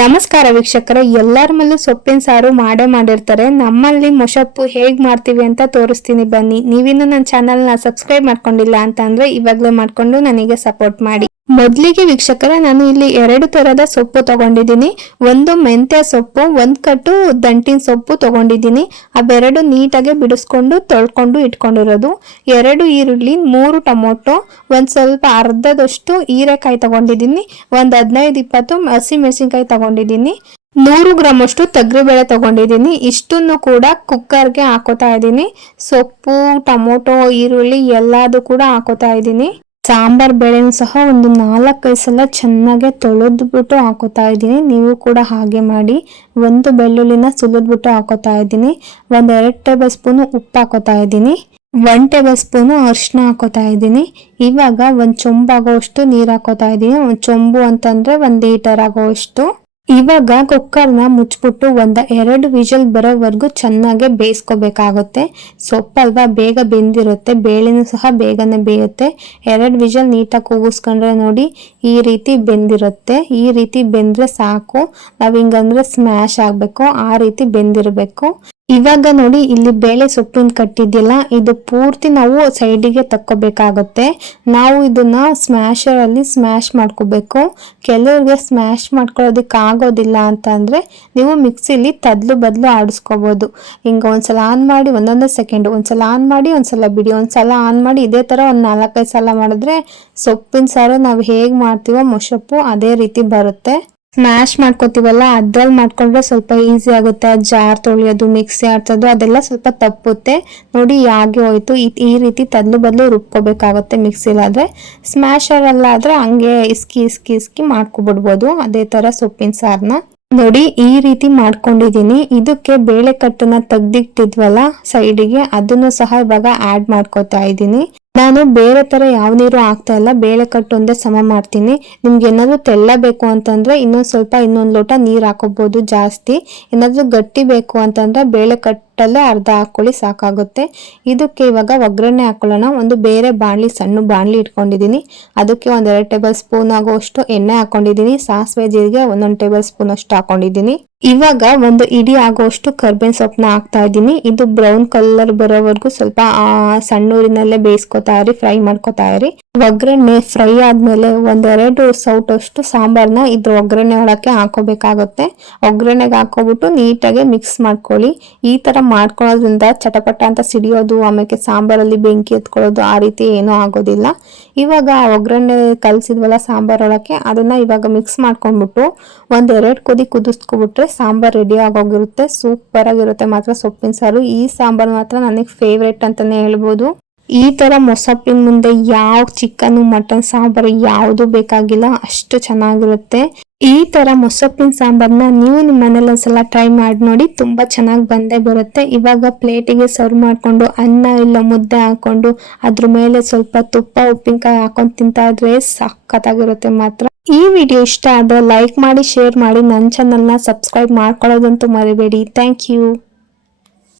ನಮಸ್ಕಾರ ವೀಕ್ಷಕರೇ, ಎಲ್ಲರ ಮೇಲೂ ಸೊಪ್ಪಿನ ಸಾರು ಮಾಡಿರ್ತಾರೆ. ನಮ್ಮಲ್ಲಿ ಮೊಸಪ್ಪು ಹೇಗ್ ಮಾಡ್ತೀವಿ ಅಂತ ತೋರಿಸ್ತೀನಿ ಬನ್ನಿ. ನೀವಿನ್ನು ನನ್ನ ಚಾನಲ್ನ ಸಬ್ಸ್ಕ್ರೈಬ್ ಮಾಡ್ಕೊಂಡಿಲ್ಲ ಅಂತ ಅಂದ್ರೆ ಇವಾಗಲೇ ಮಾಡ್ಕೊಂಡು ನನಗೆ ಸಪೋರ್ಟ್ ಮಾಡಿ. ಮೊದಲಿಗೆ ವೀಕ್ಷಕರೇ, ನಾನು ಇಲ್ಲಿ 2 ತರದ ಸೊಪ್ಪು ತಗೊಂಡಿದ್ದೀನಿ. ಒಂದು ಮೆಂತ್ಯ ಸೊಪ್ಪು, ಒಂದು ಕಟ್ಟು ದಂಟಿನ ಸೊಪ್ಪು ತಗೊಂಡಿದ್ದೀನಿ. ಅವೆರಡು ನೀಟಾಗಿ ಬಿಡಿಸ್ಕೊಂಡು ತೊಳ್ಕೊಂಡು ಇಟ್ಕೊಂಡಿರೋದು. 2 ಈರುಳ್ಳಿ, 3 ಟೊಮೊಟೊ, ಒಂದು ಸ್ವಲ್ಪ ಅರ್ಧದಷ್ಟು ಹೀರೆಕಾಯಿ ತಗೊಂಡಿದ್ದೀನಿ. ಒಂದು 15-20 ಹಸಿಮೆಣಸಿನಕಾಯಿ ತಗೊಂಡಿದ್ದೀನಿ. 100 ಗ್ರಾಮ್ ಅಷ್ಟು ತೊಗರಿಬೇಳೆ ತಗೊಂಡಿದ್ದೀನಿ. ಇಷ್ಟನ್ನು ಕೂಡ ಕುಕ್ಕರ್ಗೆ ಹಾಕೋತಾ ಇದ್ದೀನಿ. ಸೊಪ್ಪು, ಟೊಮೊಟೊ, ಈರುಳ್ಳಿ ಎಲ್ಲದೂ ಕೂಡ ಹಾಕೋತಾ ಇದ್ದೀನಿ. ಸಾಂಬಾರ್ ಬೇಳೆನೂ ಸಹ ಒಂದು 4-5 ಸಲ ಚೆನ್ನಾಗಿ ತೊಳೆದ್ಬಿಟ್ಟು ಹಾಕೋತಾ ಇದ್ದೀನಿ. ನೀವು ಕೂಡ ಹಾಗೆ ಮಾಡಿ. ಒಂದು ಬೆಳ್ಳುಳ್ಳಿನ ಸುಲಿದ್ಬಿಟ್ಟು ಹಾಕೋತಾ ಇದ್ದೀನಿ. 1-2 ಟೇಬಲ್ ಸ್ಪೂನು ಉಪ್ಪು ಹಾಕೋತಾ ಇದ್ದೀನಿ. 1 ಟೇಬಲ್ ಸ್ಪೂನು ಅರಿಶಿನ ಹಾಕೋತಾ ಇದ್ದೀನಿ. ಇವಾಗ ಒಂದು ಚೊಂಬಾಗೋಷ್ಟು ನೀರು ಹಾಕೋತಾ ಇದ್ದೀನಿ. ಒಂದು ಚೊಂಬು ಅಂತಂದ್ರೆ 1 ಲೀಟರ್ ಆಗೋಷ್ಟು. ಇವಾಗ ಕುಕ್ಕರ್ನ ಮುಚ್ಬಿಟ್ಟು 1-2 ವಿಷಲ್ ಬರೋವರೆಗೂ ಚೆನ್ನಾಗಿ ಬೇಯಿಸ್ಕೋಬೇಕಾಗುತ್ತೆ. ಸೊಪ್ಪಲ್ವಾ ಬೇಗ ಬೆಂದಿರುತ್ತೆ, ಬೇಳೆನೂ ಸಹ ಬೇಗನೆ ಬೇಯುತ್ತೆ. 2 ವಿಷಲ್ ನೀಟಾಗಿ ಕೂಗಿಸ್ಕೊಂಡ್ರೆ ನೋಡಿ ಈ ರೀತಿ ಬೆಂದಿರುತ್ತೆ. ಈ ರೀತಿ ಬೆಂದ್ರೆ ಸಾಕು. ನಾವ್ ಹಿಂಗಂದ್ರೆ ಸ್ಮ್ಯಾಶ್ ಆಗ್ಬೇಕು, ಆ ರೀತಿ ಬೆಂದಿರಬೇಕು. ಇವಾಗ ನೋಡಿ ಇಲ್ಲಿ ಬೇಳೆ ಸೊಪ್ಪಿನ ಕಟ್ಟಿದ್ಯಲ್ಲ, ಇದು ಪೂರ್ತಿ ನಾವು ಸೈಡಿಗೆ ತಕ್ಕೋಬೇಕಾಗುತ್ತೆ. ನಾವು ಇದನ್ನ ಸ್ಮ್ಯಾಶರ್ ಅಲ್ಲಿ ಸ್ಮ್ಯಾಶ್ ಮಾಡ್ಕೋಬೇಕು. ಕೆಲವ್ರಿಗೆ ಸ್ಮ್ಯಾಶ್ ಮಾಡ್ಕೊಳ್ಳೋದಕ್ಕೆ ಆಗೋದಿಲ್ಲ ಅಂತ ಅಂದ್ರೆ ನೀವು ಮಿಕ್ಸಿಲಿ ತದ್ಲು ಬದ್ಲು ಆಡಿಸ್ಕೋಬಹುದು. ಹಿಂಗ ಒಂದ್ಸಲ ಆನ್ ಮಾಡಿ ಒಂದೊಂದೇ ಸೆಕೆಂಡ್, ಒಂದ್ಸಲ ಆನ್ ಮಾಡಿ ಒಂದ್ಸಲ ಬಿಡಿ, ಒಂದ್ಸಲ ಆನ್ ಮಾಡಿ, ಇದೇ ತರ ಒಂದ್ 4-5 ಸಲ ಮಾಡಿದ್ರೆ ಸೊಪ್ಪಿನ ಸಾರು ನಾವು ಹೇಗ್ ಮಾಡ್ತೀವೋ ಮೊಸಪ್ಪು ಅದೇ ರೀತಿ ಬರುತ್ತೆ. ಸ್ಮ್ಯಾಶ್ ಮಾಡ್ಕೋತೀವಲ್ಲ ಅದ್ರಲ್ಲಿ ಮಾಡ್ಕೊಂಡ್ರೆ ಸ್ವಲ್ಪ ಈಸಿ ಆಗುತ್ತೆ. ಜಾರ್ ತೊಳೆಯೋದು, ಮಿಕ್ಸಿ ಆಡ್ಸೋದು ಅದೆಲ್ಲ ಸ್ವಲ್ಪ ತಪ್ಪುತ್ತೆ. ನೋಡಿ ಹಾಗೆ ಹೋಯ್ತು. ಈ ರೀತಿ ತದ್ಲು ಬದ್ಲು ರುಬ್ಕೋಬೇಕಾಗುತ್ತೆ ಮಿಕ್ಸಿಲಾದ್ರೆ. ಸ್ಮ್ಯಾಶರಲ್ಲಾದ್ರೆ ಹಂಗೆ ಇಸ್ಕಿ ಮಾಡ್ಕೊಬಿಡ್ಬೋದು. ಅದೇ ತರ ಸೊಪ್ಪಿನ ಸಾರನ್ನ ನೋಡಿ ಈ ರೀತಿ ಮಾಡ್ಕೊಂಡಿದೀನಿ. ಇದಕ್ಕೆ ಬೇಳೆ ಕಟ್ಟನ್ನ ತೆಗ್ದಿಟ್ಟಿದ್ವಲ್ಲ ಸೈಡಿಗೆ, ಅದನ್ನು ಸಹ ಇವಾಗ ಆಡ್ ಮಾಡ್ಕೋತಾ ಇದ್ದೀನಿ. ನಾನು ಬೇರೆ ತರ ಯಾವ ನೀರು ಹಾಕ್ತಾ ಇಲ್ಲ, ಬೇಳೆ ಕಟ್ಟು ಒಂದೇ ಸಮ ಮಾಡ್ತೀನಿ. ನಿಮ್ಗೆ ಏನಾದ್ರು ತೆಳ್ಳ ಬೇಕು ಅಂತಂದ್ರೆ ಇನ್ನೊಂದು ಲೋಟ ನೀರ್ ಹಾಕೋಬಹುದು ಜಾಸ್ತಿ. ಏನಾದ್ರು ಗಟ್ಟಿ ಬೇಕು ಅಂತಂದ್ರೆ ಬೇಳೆ ಕಟ್ಟಲ್ಲೇ ಅರ್ಧ ಹಾಕೊಳ್ಳಿ ಸಾಕಾಗುತ್ತೆ. ಇದಕ್ಕೆ ಇವಾಗ ಒಗ್ಗರಣೆ ಹಾಕೊಳ್ಳೋಣ. ಒಂದು ಬೇರೆ ಬಾಣಲಿ, ಸಣ್ಣ ಬಾಣಲಿ ಇಟ್ಕೊಂಡಿದೀನಿ. ಅದಕ್ಕೆ 1-2 ಟೇಬಲ್ ಸ್ಪೂನ್ ಆಗೋಷ್ಟು ಎಣ್ಣೆ ಹಾಕೊಂಡಿದೀನಿ. ಸಾಸಿವೆ ಜೀರಿಗೆ 1 ಟೇಬಲ್ ಸ್ಪೂನ್ ಅಷ್ಟು ಹಾಕೊಂಡಿದೀನಿ. ಇವಾಗ ಒಂದು ಇಡಿ ಆಗೋಷ್ಟು ಕರ್ಬೇವಿನ ಸೊಪ್ಪನ್ನ ಹಾಕ್ತಾ ಇದ್ದೀನಿ. ಇದು ಬ್ರೌನ್ ಕಲರ್ ಬರೋವರೆಗೂ ಸ್ವಲ್ಪ ಸಣ್ಣೂರಿನಲ್ಲೇ ಬೇಯಿಸ್ಕೊತಾ ಇರಿ, ಫ್ರೈ ಮಾಡ್ಕೊತಾ ಇರಿ. ಒಗ್ಗರಣೆ ಫ್ರೈ ಆದ್ಮೇಲೆ 1-2 ಸೌಟ್ ಅಷ್ಟು ಸಾಂಬಾರ್ನ ಇದ್ರ ಒಗ್ಗರಣೆ ಒಳಕ್ಕೆ ಹಾಕೋಬೇಕಾಗುತ್ತೆ. ಒಗ್ಗರಣೆಗೆ ಹಾಕೋಬಿಟ್ಟು ನೀಟಾಗಿ ಮಿಕ್ಸ್ ಮಾಡ್ಕೊಳ್ಳಿ. ಈ ತರ ಮಾಡ್ಕೊಳ್ಳೋದ್ರಿಂದ ಚಟಪಟ ಅಂತ ಸಿಡಿಯೋದು, ಆಮೇಲೆ ಸಾಂಬಾರಲ್ಲಿ ಬೆಂಕಿ ಎತ್ಕೊಳ್ಳೋದು ಆ ರೀತಿ ಏನೂ ಆಗೋದಿಲ್ಲ. ಇವಾಗ ಒಗ್ಗರಣೆ ಕಲ್ಸಿದ್ವಲ್ಲ ಸಾಂಬಾರ್ ಒಳಕ್ಕೆ, ಅದನ್ನ ಇವಾಗ ಮಿಕ್ಸ್ ಮಾಡ್ಕೊಂಡ್ಬಿಟ್ಟು 1-2 ಕುದಿ ಕುದಿಸ್ಕೊಬಿಟ್ರೆ ಸಾಂಬಾರ್ ರೆಡಿ ಆಗೋಗಿರುತ್ತೆ. ಸೂಪರ್ ಆಗಿರುತ್ತೆ ಮಾತ್ರ ಸೊಪ್ಪಿನ ಸಾರು. ಈ ಸಾಂಬಾರ್ ಮಾತ್ರ ನನಗೆ ಫೇವ್ರೇಟ್ ಅಂತಾನೆ ಹೇಳ್ಬೋದು. ಈ ತರ ಮೊಸಪ್ಪಿನ ಮುಂದೆ ಯಾವ ಚಿಕನ್, ಮಟನ್ ಸಾಂಬಾರು ಯಾವುದು ಬೇಕಾಗಿಲ್ಲ, ಅಷ್ಟು ಚೆನ್ನಾಗಿರುತ್ತೆ. ಈ ತರ ಮೊಸಪ್ಪಿನ ಸಾಂಬಾರ್ನ ನೀವು ನಿಮ್ಮ ಮನೇಲಿ ಒಂದ್ಸಲ ಟ್ರೈ ಮಾಡಿ ನೋಡಿ, ತುಂಬಾ ಚೆನ್ನಾಗಿ ಬಂದೇ ಬರುತ್ತೆ. ಇವಾಗ ಪ್ಲೇಟಿಗೆ ಸರ್ವ್ ಮಾಡ್ಕೊಂಡು ಅನ್ನ ಇಲ್ಲ ಮುದ್ದೆ ಹಾಕೊಂಡು ಅದ್ರ ಮೇಲೆ ಸ್ವಲ್ಪ ತುಪ್ಪ, ಉಪ್ಪಿನಕಾಯಿ ಹಾಕೊಂಡು ತಿಂತಾ ಇದ್ರೆ ಸಖತ್ತಾಗಿರುತ್ತೆ ಮಾತ್ರ. ಈ ವಿಡಿಯೋ ಇಷ್ಟ ಆದ್ರೆ ಲೈಕ್ ಮಾಡಿ, ಶೇರ್ ಮಾಡಿ, ನನ್ನ ಚಾನಲ್ನ ಸಬ್ಸ್ಕ್ರೈಬ್ ಮಾಡ್ಕೊಳ್ಳೋದಂತೂ ಮರಿಬೇಡಿ. Thank you.